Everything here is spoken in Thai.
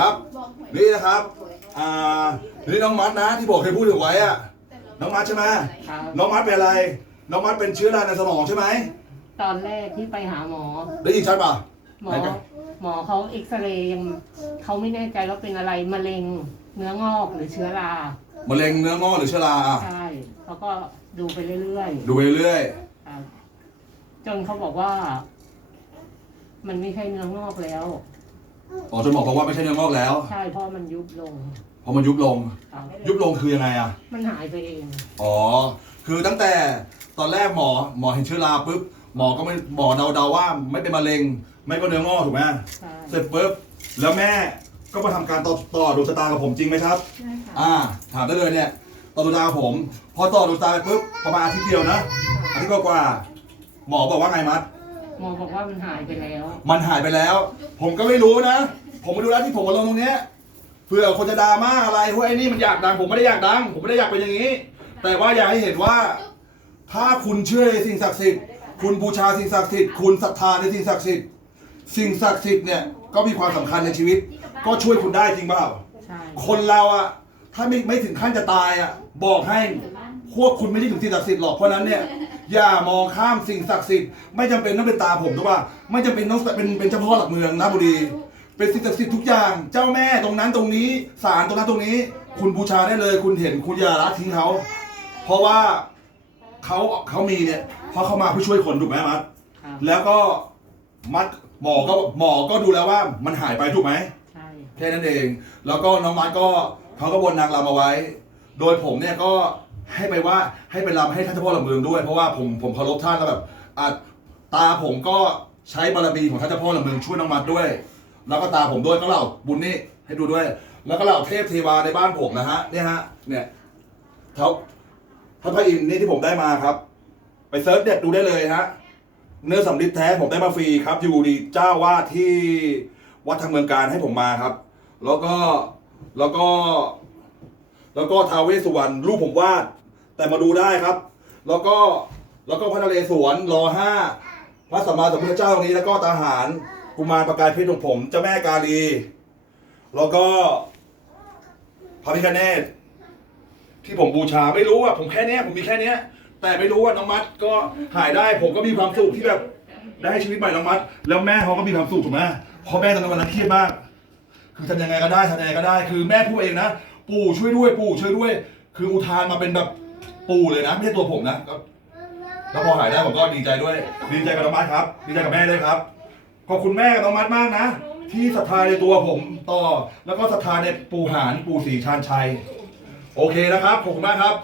ครับนี่นะครับอ่านี่น้องมัดนะที่บอกเคยพูดถึงไว้อะน้องมัดใช่ไหมครับน้องมัดเป็นอะไร น้องมัดเป็นเชื้อราในสมองใช่ไหมตอนแรกที่ไปหาหมอ ได้ยินชัดป่ะหมอไหนกันหมอเขาเอ็กซเรย์ยังเขาไม่แน่ใจว่าเป็นอะไรมะเร็งเนื้องอกหรือเชื้อรามะเร็งเนื้องอกหรือเชื้อราอะใช่เขาก็ดูไปเรื่อยดูไปเรื่อยๆครับจนเขาบอกว่า มันไม่ใช่เนื้องอกแล้ว อ๋อจนหมอบอกว่าไม่ใช่เนื้องอกแล้ว ใช่เพราะมันยุบลงพอมันยุบลง ครับยุบลงคือยังไงอะมันหายไปเอง อ๋อ คือตั้งแต่ตอนแรกหมอหมอเห็นเชื้อราปุ๊บหมอก็ไม่หมอเดาๆว่าไม่เป็นมะเร็ง ไม่ก็เนื้องอกถูกไหมใช่ เสร็จปุ๊บแล้วแม่ก็มาทำการต่อต่อดวงชะตากับผมจริงไหมครับ ใช่ค่ะอ่าถามได้เลยเนี่ยต่อดวงตากับผม พอต่อดวงตาไปปุ๊บประมาณอาทิตย์เดียวนะอาทิตย์กว่าๆหมอบอกว่าไงมัด หมอบอกว่ามันหายไปแล้ว มันหายไปแล้ว ผมก็ไม่รู้นะ ผมมาดูแล้วที่ผมมาลงตรงเนี้ยเผื่อคนจะดราม่าอะไรเพราะไอ้นี่มันอยากดัง ผมไม่ได้อยากดัง ผมไม่ได้อยากเป็นอย่างนี้ แต่ว่าอยากให้เห็นว่า ถ้าคุณเชื่อในสิ่งศักดิ์สิทธิ์ คุณบูชาสิ่งศักดิ์สิทธิ์ คุณศรัทธาในสิ่งศักดิ์สิทธิ์ สิ่งศักดิ์สิทธิ์เนี่ยก็มีความสำคัญในชีวิต ก็ช่วยคุณได้จริงเปล่า ใช่ คนเราอะถ้าไม่ไม่ถึงขั้นจะตายอะบอกให้พวกคุณไม่ได้ถึงสิ่งศักดิ์สิทธิ์หรอกเพราะฉะนั้นเนี่ย อย่ามองข้ามสิ่งศักดิ์สิทธิ์ไม่จำเป็นต้องเป็นตาผมถูกป่ะไม่จำเป็นต้องเป็นเป็นเจ้าพ่อหลักเมืองนะบุรี เป็นสิ่งศักดิ์สิทธิ์ทุกอย่าง เจ้าแม่ตรงนั้นตรงนี้ศาลตรงนั้นตรงนี้ คุณบูชาได้เลย คุณเห็นคุณอย่าละทิ้งเขา เพราะว่าเขาเขามีเนี่ยเพราะเขามาเพื่อช่วยคนถูกไหมมัดครับ แล้วก็มัดหมอก็หมอก็ดูแล้วว่ามันหายไปถูกไหม ใช่ แค่นั้นเอง แล้วก็น้องมัดก็เขาก็บนนางรำเอาไว้ โดยผมเนี่ยก็ ให้ไปว่าให้ไปรำให้ท่านเจ้าพ่อหลักเมืองด้วย เพราะว่าผมผมเคารพท่านแล้วแบบอะตาผมก็ใช้บารมีของท่านเจ้าพ่อหลักเมืองช่วยน้องมัดด้วย แล้วก็ตาผมด้วยก็เหล่าบุญนี่ให้ดูด้วย แล้วก็เหล่าเทพเทวาในบ้านผมนะฮะเนี่ยฮะเนี่ยเขาท่าพระอินทร์นี่ที่ผมได้มาครับ ไปเซิร์ชเด็ดดูได้เลยฮะเนื้อสำลิดแท้ผมได้มาฟรีครับ อยู่ดีเจ้าวาดที่วัดทางเมืองการให้ผมมาครับ แล้วก็แล้วก็ แล้วก็ทาวเวสสุวรรณรูปผมวาด แต่มาดูได้ครับ แล้วก็แล้วก็พระนเรศวรรอห้าพระสัมมาสัมพุทธเจ้าตรงนี้แล้วก็ทหารกุมารประกายเพชรของผมเจ้าแม่กาลี แล้วก็พระพิฆเนศที่ผมบูชาไม่รู้อะผมแค่เนี้ยผมมีแค่เนี้ย แต่ไม่รู้ว่าน้องมัดก็หายได้ผมก็มีความสุขที่แบบได้ชีวิตใหม่น้องมัด แล้วแม่เขาก็มีความสุขถูกไหมเพราะแม่ตอนนั้นวันนั้นเครียดมาก คือทำยังไงก็ได้ทำยังไงก็ได้ คือแม่พูดเองนะ ปู่ช่วยด้วยปู่ช่วยด้วย คืออุทานมาเป็นแบบปู่เลยนะ ไม่ใช่ตัวผมนะก็แล้วพอหายได้ผมก็ดีใจด้วย ดีใจกับน้องมัดครับ ดีใจกับแม่ด้วยครับ ขอบคุณแม่กับน้องมัดมากนะ ที่ศรัทธาในตัวผมต่อ แล้วก็ศรัทธาในปู่หานปู่ศรีชานชัย โอเคนะครับ ขอบคุณมากครับ